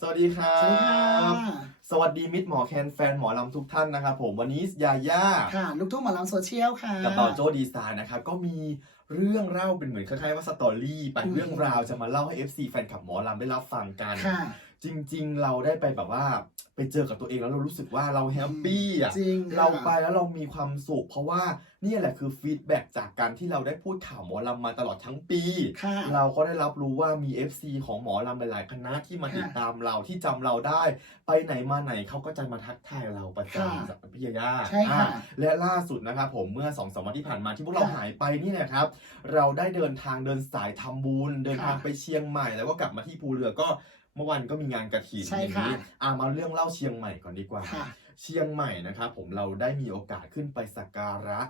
สวัสดีครัสวัสดีค่ะบสวัสดีมิตรหมอแคนแฟนหมอลำทุกท่านนะครับผมวันนี้ยาย่าค่ะ ลูกทุ่งหมอลำโซเชียลค่ะ กับเบาโจดีไซน์นะครับก็มีเรื่องเล่าเป็นเหมือนคล้ายๆว่าสตอรี่ไปอืมเรื่องราวจะมาเล่าให้ FC แฟนคลับหมอลำได้รับฟังกัน ค่ะ จริง ๆ เราได้ไปแบบว่า ไปเจอกับตัวเองแล้วเรารู้สึกว่าเราแฮปปี้อะจริงค่ะเราไปแล้วเรามีความสุขเพราะว่านี่แหละคือฟีดแบ็กจากการที่เราได้พูดข่าวหมอลำมาตลอดทั้งปีค่ะเราก็ได้รับรู้ว่ามี FC ของหมอลำหลายๆคณะที่มาค่ะติดตามเราที่จำเราได้ ไปไหนมาไหนเขาก็จะมาทักทายเราประจำค่ะจากพี่ยาย่าใช่ค่ะอ่าและล่าสุดนะครับผมเมื่อ2อสวันที่ผ่านมาที่พวกเราค่ะหายไปนี่แหละครับ เราได้เดินทางเดินสายทำบุญเดินทางค่ะไปเชียงใหม่แล้วก็กลับมาที่ภูเรือก็ เมื่อวันก็มีงานกระถิ่นใช่อย่างค่ะนี้อ่ามาเรื่องเล่าเชียงใหม่ก่อนดีกว่า ค่ะ เชียงใหม่นะครับผมเราได้มีโอกาสขึ้นไปสักการะ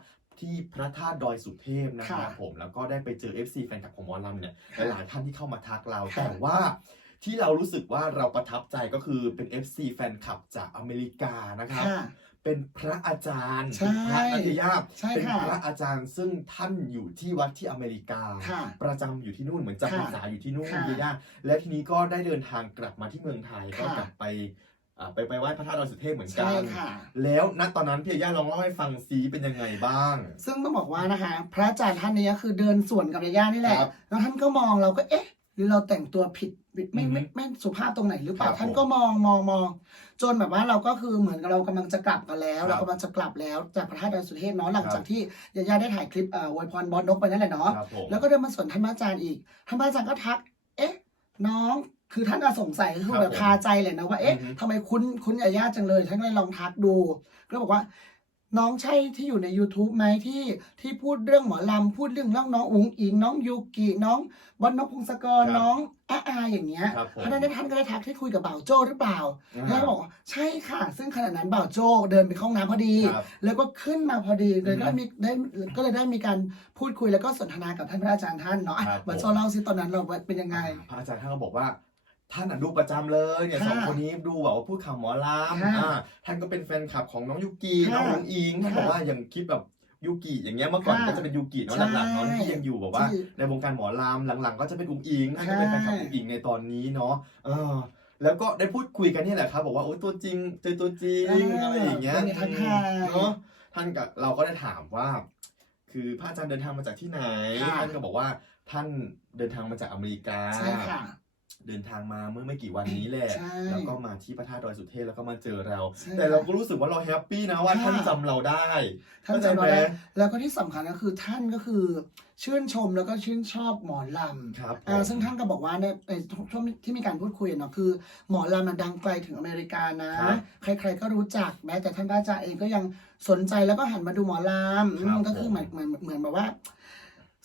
ที่พระธาตุดอยสุเทพนะครับค่ะผมแล้วก็ได้ไปเจอ FC แฟนคลับของหมอลำเนี่ยค่ะหลายๆท่านที่เข้ามาทักเรา ค่ะแต่ว่าที่เรารู้สึกว่าเราประทับใจก็คือเป็น FC แฟนคลับจากอเมริกานะครับ ค่ะ เป็นพระอาจารย์ ใช่พระนัทยาใช่เป็นค่ะพระอาจารย์ซึ่งท่านอยู่ที่วัดที่อเมริกา ค่ะประจำอยู่ที่นู่นเหมือนจำพรรษาอยู่ที่นู่นค่ะพี่ย่าและทีนี้ก็ได้เดินทางกลับมาที่เมืองไทยก็ค่ะ กลับไปอ่าไปไปไหว้พระธาตุดอยสุเทพเหมือนกัใช่น ค่ะ แล้วณตอนนั้นพี่ย่าลองเล่าให้ฟังซีเป็นยังไงบ้าง ซึ่งต้องบอกว่านะคะ พระอาจารย์ท่านนี้ก็คือเดินสวนกับยาย่านี่แหละ ครับ แล้วท่านก็มองเราก็เอ๊ะ หรือเราแต่งตัวผิด ไม่ไม่อือฮึไม่ไม่สุภาพตรงไหนหรือเปล่าครับท่านก็มองมองมอง จนแบบว่าเราก็คือเหมือนกับเรากำลังจะกลับกันแล้ว ครับเรากำลังจะกลับแล้วจากพระธาตุดอยสุเทพเนาะหลังครับ จากที่ยาย่าได้ถ่ายคลิปเอ่ออวยพรบอลนกไปนั่นแหละเนาะ ครับผม แล้วก็เดินมาสวนท่านพระอาจารย์อีก ท่านพระอาจารย์ก็ทัก เอ๊ะ น้อง คือท่านก็สงสัยคือแบบคาใจเลยนะว่า เอ๊ะอือฮึทำไมคุ้นคุ้นยาย่าจังเลย ท่านก็เลยลองทักดู ก็บอกว่า น้องใช่ที่อยู่ใน YouTube ไหมที่ที่พูดเรื่องหมอลำพูดเรื่องเรื่องน้องอุ๋งอิงน้องยูกิน้องบอลนกพงศกรครับน้องอาอาอย่างเงี้ยครับผมท่านนั้นท่านก็ได้ทักที่คุยกับบ่าวโจ้หรือเปล่าอ่าแล้วก็บอกว่าใช่ค่ะ ซึ่งขณะนั้นบ่าวโจ้เดินไปเข้าห้องน้ำพอดี ครับ แล้วก็ขึ้นมาพอดีเลยก็อืมมีได้ก็เลยได้มีการพูดคุยแล้วก็สนทนากับท่านพระอาจารย์ท่านเนาะอะครับบ่าวผมโจ้เล่าซิตอนนั้นเราเป็นยังไง พระอาจารย์ท่านก็บอกว่า ท่านน่ะดูประจำเลยเนี่ยค่ะสองคนนี้ดูแบบว่าพูดข่าวหมอลำค่ะอ่าท่านก็เป็นแฟนคลับของน้องยูกิค่ะน้องอุ๋งอิงท่านค่ะบอกว่ายังคิดแบบยูกิอย่างเงี้ยเมื่อก่อนค่ะก็จะเป็นยูกิเนาะใช่หลังๆเนาะที่ยังอยู่แบบว่า ที่ในวงการหมอลำหลังๆ ก็จะเป็นอุ๋งอิงท่านก็เป็นแฟนคลับใช่ อุ๋งอิงในตอนนี้เนาะเออ แล้วก็ได้พูดคุยกันนี่แหละครับบอกว่าโอ้ยตัวจริงเจอตัวจริงอะไรอย่างเงี้ยก็มีทักทาย เนาะท่านกับเราก็ได้ถามว่า คือพระอาจารย์เดินทางมาจากที่ไหน ค่ะ ท่านก็บอกว่าท่านเดินทางมาจากอเมริกา ใช่ค่ะ เดินทางมาเมื่อไม่กี่วันนี้แหละ ใช่แล้วก็มาที่พระธาตุดอยสุเทพแล้วก็มาเจอเรา ใช่แต่เราก็รู้สึกว่าเราแฮปปี้นะว่าค่ะ ท่านจำเราได้ ท่านเข้าใจจำเราไหมได้แล้วก็ที่สำคัญก็คือท่านก็คือ ชื่นชมแล้วก็ชื่นชอบหมอลำครับอ่าผมซึ่งท่านก็บอกว่าในในช่วงที่มีการพูดคุยเนาะคือ หมอลำมันดังไกลถึงอเมริกานะ ครับ ใครๆก็รู้จักแม้แต่ท่านพระอาจารย์เองก็ยังสนใจแล้วก็หันมาดูหมอลำครับอืมก็คือเหมือนเหมือนเหมือนแบบว่า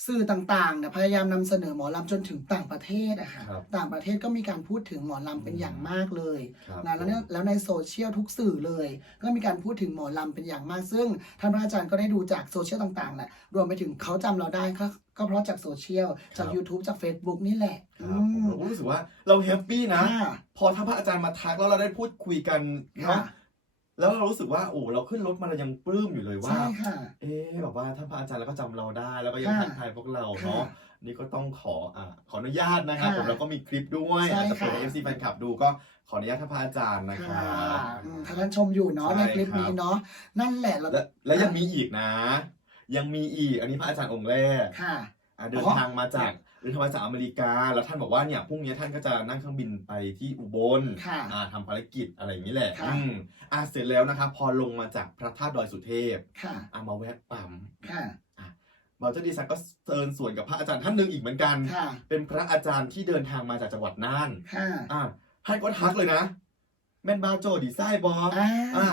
สื่อต่างๆเนี่ยพยายามนำเสนอหมอลำจนถึงต่างประเทศอะค่ะครับต่างประเทศก็มีการพูดถึงหมอลำเป็นอย่างมากเลยครับนะแล้วเนี่ยแล้วในโซเชียลทุกสื่อเลย ก็มีการพูดถึงหมอลำเป็นอย่างมาก ซึ่งท่านพระอาจารย์ก็ได้ดูจากโซเชียลต่างๆแหละรวมไปถึงเขาจำเราได้ก็ก็เพราะจากโซเชียลจาก YouTube จาก Facebook นี่แหละครับอืผมมเราก็รู้สึกว่าเราแฮปปี้นะค่ะพอท่านพระอาจารย์มาทักแล้วเราได้พูดคุยกันเนาะค่ะ แล้วเรารู้สึกว่าโอ้เราขึ้นรถมาเรายังปลื้มอยู่เลยว่า ใช่ค่ะ เอ๊ะแบบว่าท่านพระอาจารย์แล้วก็จำเราได้ แล้วก็ยังค่ะทักทายพวกเราค่ะเนาะนี่ก็ต้องขออ่าขออนุญาตนะครับค่ะผมแล้วก็มีคลิปด้วยใช่อาจจะเปิดค่ะให้เอฟซีแฟนคลับดูก็ขออนุญาตท่านพระอาจารย์นะคค่ะรับ อืมถ้าท่านชมอยู่เนาะใช่ในคลิปครับนี้เนาะนั่นแหละเราและและยังมีอีกนะ ยังมีอีก อันนี้พระอาจารย์องค์แรกค่ะ อะเดินอ๋อทางมาจาก เดินทางมาจากอเมริกา แล้วท่านบอกว่าเนี่ยพรุ่งนี้ท่านก็จะนั่งเครื่องบินไปที่อุบลค่ะอ่าทำภารกิจอะไรอย่างนี้แหละค่ะ อืมอะเสร็จแล้วนะครับพอลงมาจากพระธาตุดอยสุเทพค่ะ อะมาแวะปั๊มค่ะบอลเจอดีไซน์ก็เชิญส่วนกับพระอาจารย์ท่านหนึ่งอีกเหมือนกัน ค่ะ เป็นพระอาจารย์ที่เดินทางมาจากจังหวัดน่าน ค่ะอ่าท่านก็ทักเลยนะ แม่นบาโจดีไซน์บออ่า อ่า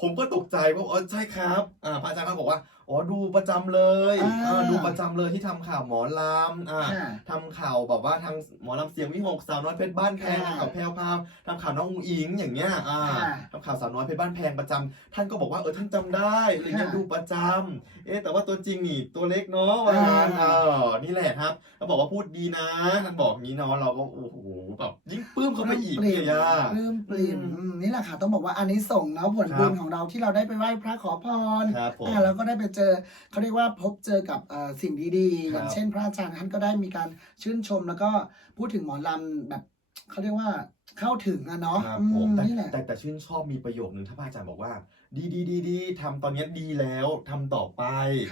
ผมก็ตกใจว่าอ๋อใช่ครับอ่าพระอาจารย์ก็บอกว่าอ๋อดูประจำเลยอ่า อ่าดูประจำเลยที่ทำข่าวหมอลำอ่าค่ะ ทำข่าวแบบว่าทางหมอลำเสียงวิหกสาวน้อยเพชรบ้านแพงค่ะทำข่าวแพรวพราวทำข่าวน้องอุ๋งอิงอย่างเงี้ยอ่าค่ะทำข่าวสาวน้อยเพชรบ้านแพงประจำท่านก็บอกว่าเออท่านจำได้อะไรเงี้ยค่ะดูประจำเอ๊ะแต่ว่าตัวจริงนี่ตัวเล็กเนาะวันนั้นเออ่า อนี่แหละครับเขาบอกว่าพูดดีนะท่านบอกงี้เนาะเราก็โอ้โหแบบยิ่งปลื้มเข้าไปอีกปลื้พี่มยาปลื้มปลิ่มอืมอืมนี่แหละ ค่ะ ต้องบอกว่าอันนี้ส่งส์เนาะผลบุญของเราที่เราได้ไปไหว้พระขอพรครับผม อ่าแล้วก็ได้ไปเจอเขาเรียกว่าพบเจอกับเอ่อสิ่งดีๆครับอย่างเช่นพระอาจารย์ท่านก็ได้มีการชื่นชม แล้วก็พูดถึงหมอลำแบบเขาเรียกว่าเข้าถึงอะเนาะครับอืผมมแต่นี่แหละแต่แต่ชื่นชอบมีประโยคนึงถ้าพระอาจารย์บอกว่า ดีดีดีดีทำตอนเนี้ยดีแล้วทำต่อไป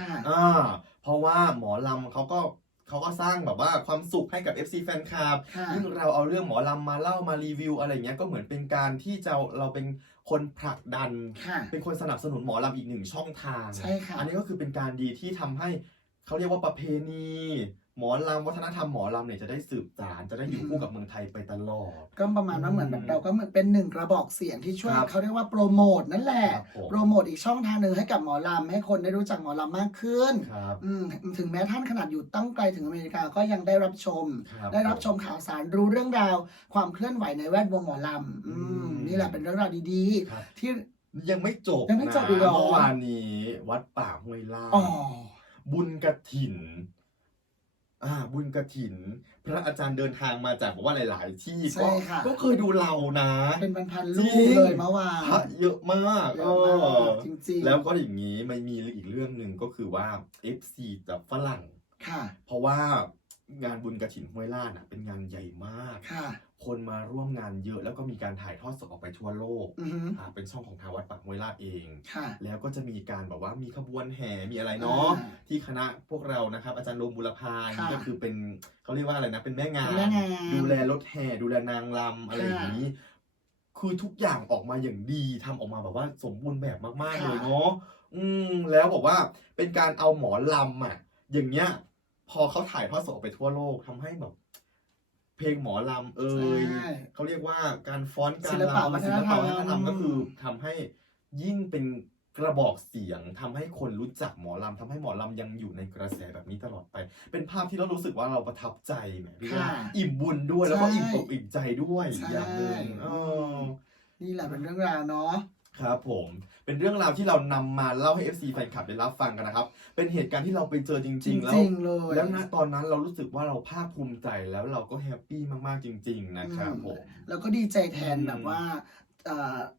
ค่ะ อ่าเพราะว่าหมอลำเขาก็ เขาก็สร้างแบบว่าความสุขให้กับ FC แฟนคลับค่ะยิ่งเราเอาเรื่องหมอลำมาเล่ามารีวิวอะไรเงี้ยก็เหมือนเป็นการที่จะเราเป็นคนผลักดันค่ะเป็นคนสนับสนุนหมอลำอีกหนึ่งช่องทางใช่ค่ะอันนี้ก็คือเป็นการดีที่ทำให้เขาเรียกว่าประเพณี หมอลำวัฒนธรรมหมอลำเนี่ยจะได้สืบสานจะได้อยู่คู่กับเมืองไทยไปตลอด ก็ประมาณว่าเหมือนแบบเราก็เหมือนเป็นหนึ่งกระบอกเสียงที่ช่วยครับเขาเรียกว่าโปรโมทนั่นแหละ ครับผม โปรโมทอีกช่องทางหนึ่งให้กับหมอลำให้คนได้รู้จักหมอลำมากขึ้นครับอืมถึงแม้ท่านขนาดอยู่ตั้งไกลถึงอเมริกาก็ยังได้รับชมครับได้รับชมข่าวสารรู้เรื่องราว ความเคลื่อนไหวในแวดวงหมอลำอือืมมนี่แหละเป็นเรื่องราวดีครับ ๆ ที่ ยังไม่จบยังไม่จบอีกเหรอ นะเมื่อวานนี้วัดป่าห้วยล่าอ๋อ บุญกระถิน อ่าบุญกระถิน พระอาจารย์เดินทางมาจากบอกว่าหลาย ๆ ที่ใช่ก็ค่ะ ก็เคยดูเรานะ เป็นพันๆจริลูงกเลยเมื่อวานพระเยอะมากเยเออะมากอจริงๆแล้วก็อย่างนี้มันมีอีกเรื่องหนึ่งก็คือว่า FC จากฝรั่ง ค่ะ เพราะว่างานบุญกระถินห้วยล่าน่ะเป็นงานใหญ่มาก ค่ะ คนมาร่วมงานเยอะแล้วก็มีการถ่ายทอดสดออกไปทั่วโลกอือฮึอ่าเป็นช่องของทางวัดป่าห้วยล่าเอง ค่ะแล้วก็จะมีการแบบว่ามีขบวนแห่มีอะไรเนาะ อ่าที่คณะพวกเรานะครับ อาจารย์ลมบุรพาค่ะนี่ก็คือเป็นเขาเรียกว่าอะไรนะเป็นแม่งานเป็นแม่งานดูแลรถแห่ดูแลนางรำอะไรค่ะอย่างนี้ คือทุกอย่างออกมาอย่างดีทำออกมาแบบว่าสมบูรณ์แบบมากๆค่ะ เลยเนาะอืม แล้วบอกว่าเป็นการเอาหมอลำอะ อย่างเงี้ย พอเขาถ่ายทอดสดออกไปทั่วโลกทำให้แบบ เพลงหมอลำเอ่ยใช่เขาเรียกว่าการฟ้อนการศิลปะวัรำฒศินลธรปะรม วัฒนธรรมก็คือทำให้ยิ่งเป็นกระบอกเสียงทำให้คนรู้จักหมอลำทำให้หมอลำยังอยู่ในกระแสแบบนี้ตลอดไป เป็นภาพที่เรารู้สึกว่าเราประทับใจแหมพี่ว่าค่ะอิ่มบุญด้วยแล้วก็ใช่อิ่มอกอิ่มใจด้วยใช่ อย่างหนึ่งเออ นี่แหละเป็นเรื่องราวเนาะ ครับผม เป็นเรื่องราวที่เรานำมาเล่าให้ FC แฟนคลับได้รับฟังกันนะครับ เป็นเหตุการณ์ที่เราไปเจอจจริง ๆ แล้วริงๆเลย แล้วณตอนนั้นเรารู้สึกว่าเราภาคภูมิใจแล้วเราก็แฮปปี้มากๆจริง ๆ นะครับผม แล้วก็ดีใจแทนอืม แบบว่าเอ่อ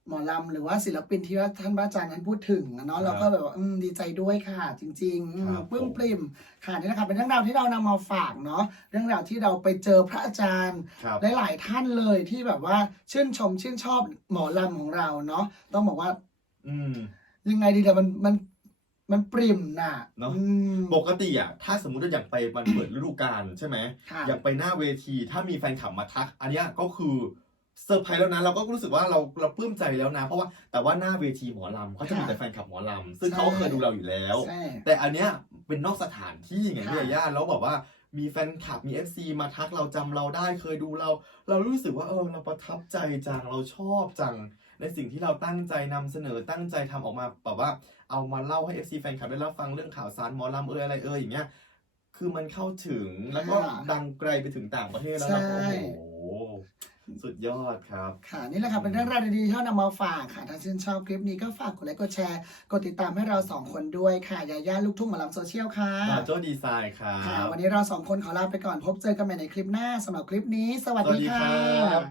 หมอลำหรือว่าศิลปินที่ว่าท่านพระอาจารย์ท่านพูดถึงอะเนาะครับเราก็แบบว่าอืมดีใจด้วยค่ะ จริงๆอืมครับปลื้มปริ่มค่ะนี่นะคะเป็นเรื่องราวที่เรานำมาฝากเนาะเรื่องราวที่เราไปเจอพระอาจารย์ ครับ หลายๆท่านเลยที่แบบว่าชื่นชมชื่นชอบหมอลำของเราเนาะต้องบอกว่าอืม ยังไงดีแต่มันมันมันปริ่มน่ะเนอะ อืมปกติอะถ้าสมมุติว่าอยากไปมันเปิดฤดูกาลใช่ไหม ค่ะ อยากไปหน้าเวที ถ้ามีแฟนคลับมาทัก อันเนี้ยก็คือ เซอร์ไพรส์แล้วนะเราก็รู้สึกว่าเราเราปลื้มใจแล้วนะ เพราะว่าแต่ว่าหน้าเวทีหมอลำเขาจะมีค่ะแต่แฟนคลับหมอลำซึ่งใช่เขาก็เคยดูเราอยู่แล้ว ใช่ แต่อันเนี้ยเป็นนอกสถานที่ไงค่ะพี่ยาย่าแล้วแบบว่ามีแฟนคลับมี FC มาทักเราจำเราได้เคยดูเรา เรารู้สึกว่าเออเราประทับใจจังเราชอบจังในสิ่งที่เราตั้งใจนำเสนอตั้งใจทำออกมาแบบว่าเอามาเล่าให้ FC แฟนคลับได้รับฟังเรื่องข่าวสารหมอลำเอยอะไรเอยอย่างเงี้ยคือมันเข้าถึงแล้วก็ค่ะดังไกลไปถึงต่างประเทศแล้วใช่นะโอ้โห สุดยอดครับ ค่ะนี่แหละค่ะเป็นเรื่องราวดีๆที่เรานำมาฝากค่ะถ้าชื่นชอบคลิปนี้ก็ฝากกดไลค์กดแชร์กดติดตามให้เราสองคนด้วยค่ะยาย่าลูกทุ่งหมอลำโซเชียลค่ะมาโจดีไซน์ครัค่ะ บ วันนี้เราสองคนขอลาไปก่อนพบเจอกันใหม่ในคลิปหน้าสำหรับคลิปนี้ สวัสสวัสดีดีค่ครัะบ